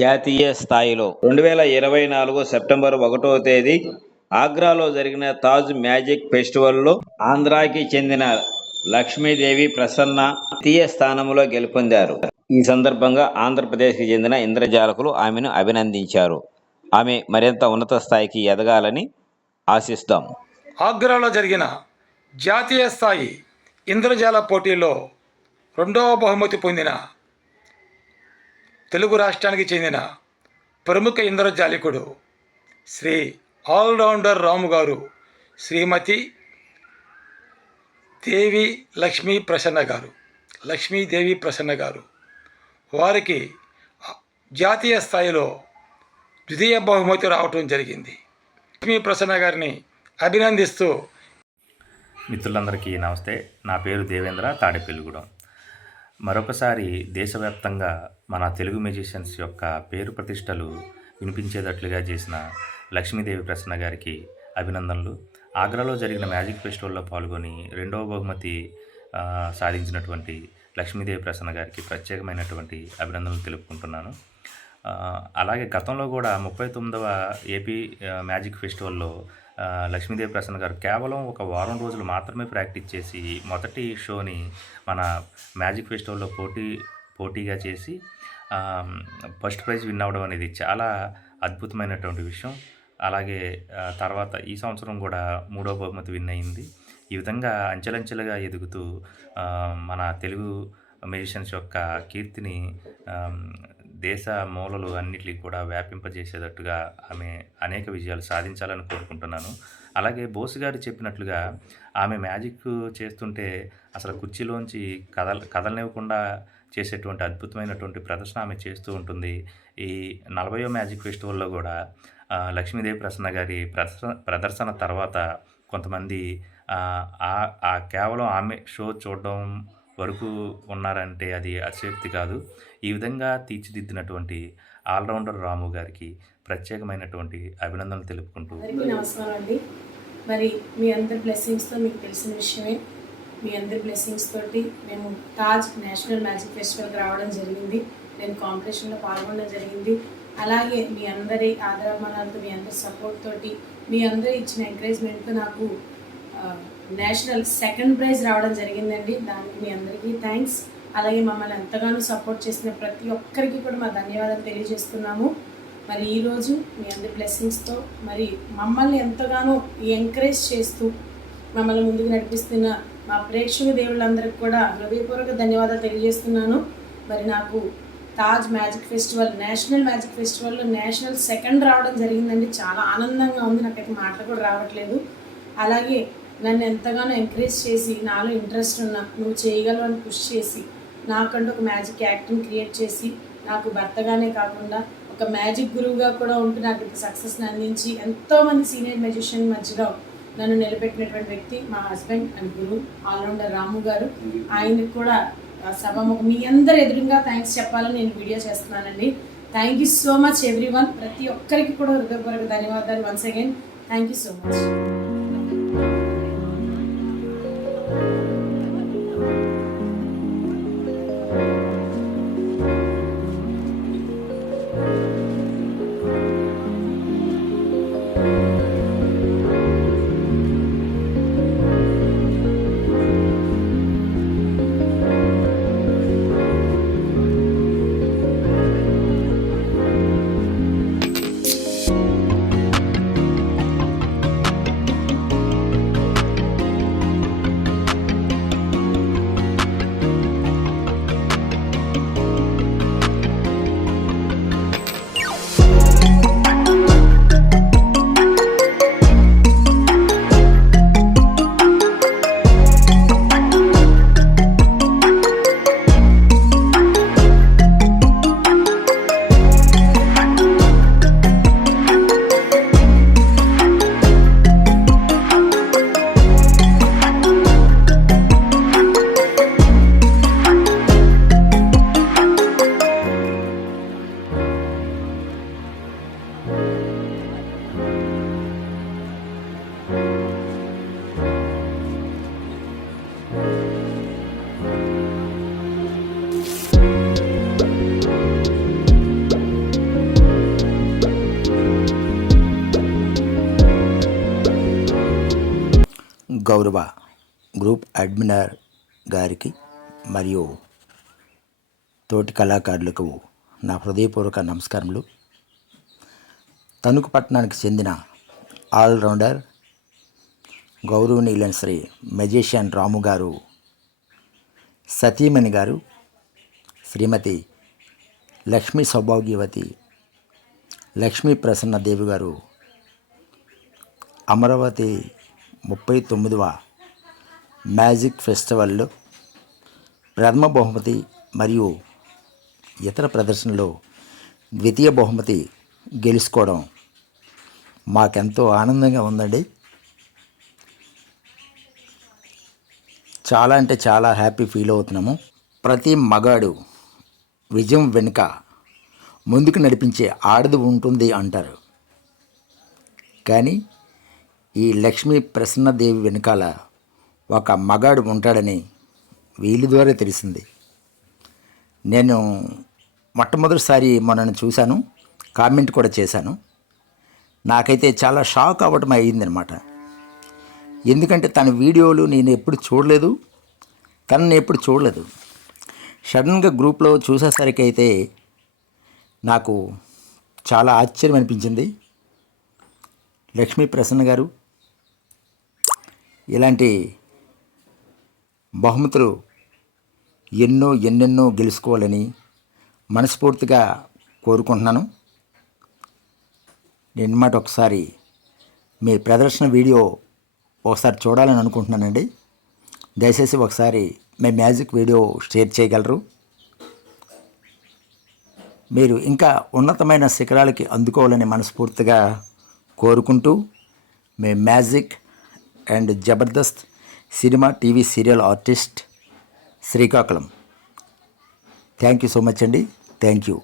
జాతీయ స్థాయిలో 2024 సెప్టెంబర్ 1వ తేదీ ఆగ్రాలో జరిగిన తాజ్ మ్యాజిక్ ఫెస్టివల్లో ఆంధ్రాకి చెందిన లక్ష్మీదేవి ప్రసన్న ద్వితీయ స్థానంలో గెలుపొందారు. ఈ సందర్భంగా ఆంధ్రప్రదేశ్కి చెందిన ఇంద్రజాలకులు ఆమెను అభినందించారు. ఆమె మరింత ఉన్నత స్థాయికి ఎదగాలని ఆశిస్తాం. ఆగ్రాలో జరిగిన జాతీయ స్థాయి ఇంద్రజాల పోటీలో 2వ బహుమతి పొందిన తెలుగు రాష్ట్రానికి చెందిన ప్రముఖ ఇంద్రజాలికుడు శ్రీ ఆల్రౌండర్ రాము గారు, శ్రీమతి లక్ష్మీదేవి ప్రసన్న గారు వారికి జాతీయ స్థాయిలో ద్వితీయ బహుమతి రావటం జరిగింది. లక్ష్మీ ప్రసన్న గారిని అభినందిస్తూ మిత్రులందరికీ నమస్తే. నా పేరు దేవేంద్ర, తాడేపల్లిగూడెం. మరొకసారి దేశవ్యాప్తంగా మన తెలుగు మ్యూజిషియన్స్ యొక్క పేరు ప్రతిష్టలు వినిపించేటట్లుగా చేసిన లక్ష్మీదేవి ప్రసన్న గారికి అభినందనలు. ఆగ్రాలో జరిగిన మ్యాజిక్ ఫెస్టివల్లో పాల్గొని 2వ బహుమతి సాధించినటువంటి లక్ష్మీదేవి ప్రసన్న గారికి ప్రత్యేకమైనటువంటి అభినందనలు తెలుపుకుంటున్నాను. అలాగే గతంలో కూడా 39వ ఏపీ మ్యాజిక్ ఫెస్టివల్లో లక్ష్మీదేవి ప్రసన్న గారు కేవలం ఒక వారం రోజులు మాత్రమే ప్రాక్టీస్ చేసి మొదటి షోని మన మ్యాజిక్ ఫెస్టివల్లో పోటీగా చేసి ఫస్ట్ ప్రైజ్ విన్ అవ్వడం అనేది చాలా అద్భుతమైనటువంటి విషయం. అలాగే తర్వాత ఈ సంవత్సరం కూడా 3వ బహుమతి విన్ అయింది. ఈ విధంగా అంచెలంచెలుగా ఎదుగుతూ మన తెలుగు మ్యూజిషియన్స్ యొక్క కీర్తిని దేశ మూలలు అన్నిటికీ కూడా వ్యాపింపజేసేటట్టుగా ఆమె అనేక విజయాలు సాధించాలని కోరుకుంటున్నాను. అలాగే బోస్ గారు చెప్పినట్లుగా ఆమె మ్యాజిక్ చేస్తుంటే అసలు కుర్చీలోంచి కదలనివ్వకుండా చేసేటువంటి అద్భుతమైనటువంటి ప్రదర్శన ఆమె చేస్తూ ఉంటుంది. ఈ 40వ మ్యాజిక్ ఫెస్టివల్లో కూడా లక్ష్మీదేవి ప్రసన్న గారి ప్రదర్శన తర్వాత కొంతమంది కేవలం ఆమె షో చూడడం వరకు ఉన్నారంటే అది అతిశయోక్తి కాదు. ఈ విధంగా తీర్చిదిద్దినటువంటి ఆల్రౌండర్ రాము గారికి ప్రత్యేకమైనటువంటి అభినందనలు తెలుపుకుంటూ నమస్కారం అండి. మరి మీ అందరి బ్లెస్సింగ్స్తో మీకు తెలిసిన విషయమే, మీ అందరి బ్లెస్సింగ్స్ తోటి మేము తాజ్ నేషనల్ మ్యాజిక్ ఫెస్టివల్కి రావడం జరిగింది. నేను కాంపిటీషన్లో పాల్గొనడం జరిగింది. అలాగే మీ అందరి ఆదరాభిమానాలతో, మీ అందరి సపోర్ట్ తోటి, మీ అందరూ ఇచ్చిన ఎంకరేజ్మెంట్తో నాకు నేషనల్ సెకండ్ ప్రైజ్ రావడం జరిగిందండి. దానికి మీ అందరికీ థ్యాంక్స్. అలాగే మమ్మల్ని ఎంతగానో సపోర్ట్ చేసిన ప్రతి ఒక్కరికి కూడా మా ధన్యవాదాలు తెలియజేస్తున్నాము. మరి ఈరోజు మీ అందరి బ్లెస్సింగ్స్తో మరి మమ్మల్ని ఎంతగానో ఎంకరేజ్ చేస్తూ మమ్మల్ని ముందుకు నడిపిస్తున్న మా ప్రేక్షక దేవుళ్ళందరికీ కూడా హృదయపూర్వక ధన్యవాదాలు తెలియజేస్తున్నాను. మరి నాకు Taj magic festival, national magic ఫెస్టివల్లో నేషనల్ సెకండ్ రావడం జరిగిందండి. చాలా ఆనందంగా ఉంది. నాకైతే మాటలు కూడా రావట్లేదు. అలాగే నన్ను ఎంతగానో ఎంకరేజ్ చేసి, నాలో ఇంట్రెస్ట్ ఉన్న నువ్వు చేయగలవు అని పుష్ చేసి, నాకంటూ ఒక మ్యాజిక్ యాక్టింగ్ క్రియేట్ చేసి, నాకు భర్తగానే కాకుండా ఒక మ్యాజిక్ గురువుగా కూడా ఉంటూ నాకు ఇంత సక్సెస్ని అందించి ఎంతోమంది సీనియర్ మ్యాజిషియన్ మధ్యలో నన్ను నిలబెట్టినటువంటి వ్యక్తి మా హస్బెండ్ అండ్ గురువు ఆల్రౌండర్ రాము గారు. ఆయనకు కూడా మీ అందరు ఎదురుగా థ్యాంక్స్ చెప్పాలని నేను వీడియో చేస్తున్నానండి. Thank you so much everyone. ప్రతి ఒక్కరికి కూడా హృదయపూర్వక ధన్యవాదాలు. Once again thank you so much. గౌరవ గ్రూప్ అడ్మినర్ గారికి మరియు తోటి కళాకారులకు నా హృదయపూర్వక నమస్కారములు. తణుకు పట్టణానికి చెందిన ఆల్రౌండర్ గౌరవనీయులైన శ్రీ మెజిషియన్ రాము గారు సతీమణి గారు శ్రీమతి లక్ష్మీ సౌభాగ్యవతి లక్ష్మీ ప్రసన్నదేవి గారు అమరావతి 39వ మ్యాజిక్ ఫెస్టివల్లో ప్రథమ బహుమతి మరియు ఇతర ప్రదర్శనలో ద్వితీయ బహుమతి గెలుచుకోవడం మాకెంతో ఆనందంగా ఉందండి. చాలా అంటే చాలా హ్యాపీ ఫీల్ అవుతున్నాము. ప్రతి మగాడు విజయం వెనుక ముందుకు నడిపించే ఆడది ఉంటుంది అంటారు. కానీ ఈ లక్ష్మీ ప్రసన్నదేవి వెనకాల ఒక మగాడు ఉంటాడని వీళ్ళ ద్వారా తెలిసింది. నేను మొట్టమొదటిసారి మొన్న చూశాను, కామెంట్ కూడా చేశాను. నాకైతే చాలా షాక్ అవ్వటం అయ్యిందనమాట. ఎందుకంటే తన వీడియోలు నేను ఎప్పుడు చూడలేదు, తనని ఎప్పుడు చూడలేదు. సడన్గా గ్రూప్లో చూసేసరికి అయితే నాకు చాలా ఆశ్చర్యం అనిపించింది. లక్ష్మీ ప్రసన్న గారు ఇలాంటి బహుమతులు ఎన్నెన్నో గెలుచుకోవాలని మనస్ఫూర్తిగా కోరుకుంటున్నాను. నేను మాట ఒకసారి మీ ప్రదర్శన వీడియో ఒకసారి చూడాలని అనుకుంటున్నానండి. దయచేసి ఒకసారి మీ మ్యాజిక్ వీడియో షేర్ చేయగలరు. మీరు ఇంకా ఉన్నతమైన శిఖరాలకి అందుకోవాలని మనస్ఫూర్తిగా కోరుకుంటూ మీ magic and Jabardasth cinema TV serial artist Srikakulam. Thank you so much అండి. Thank you.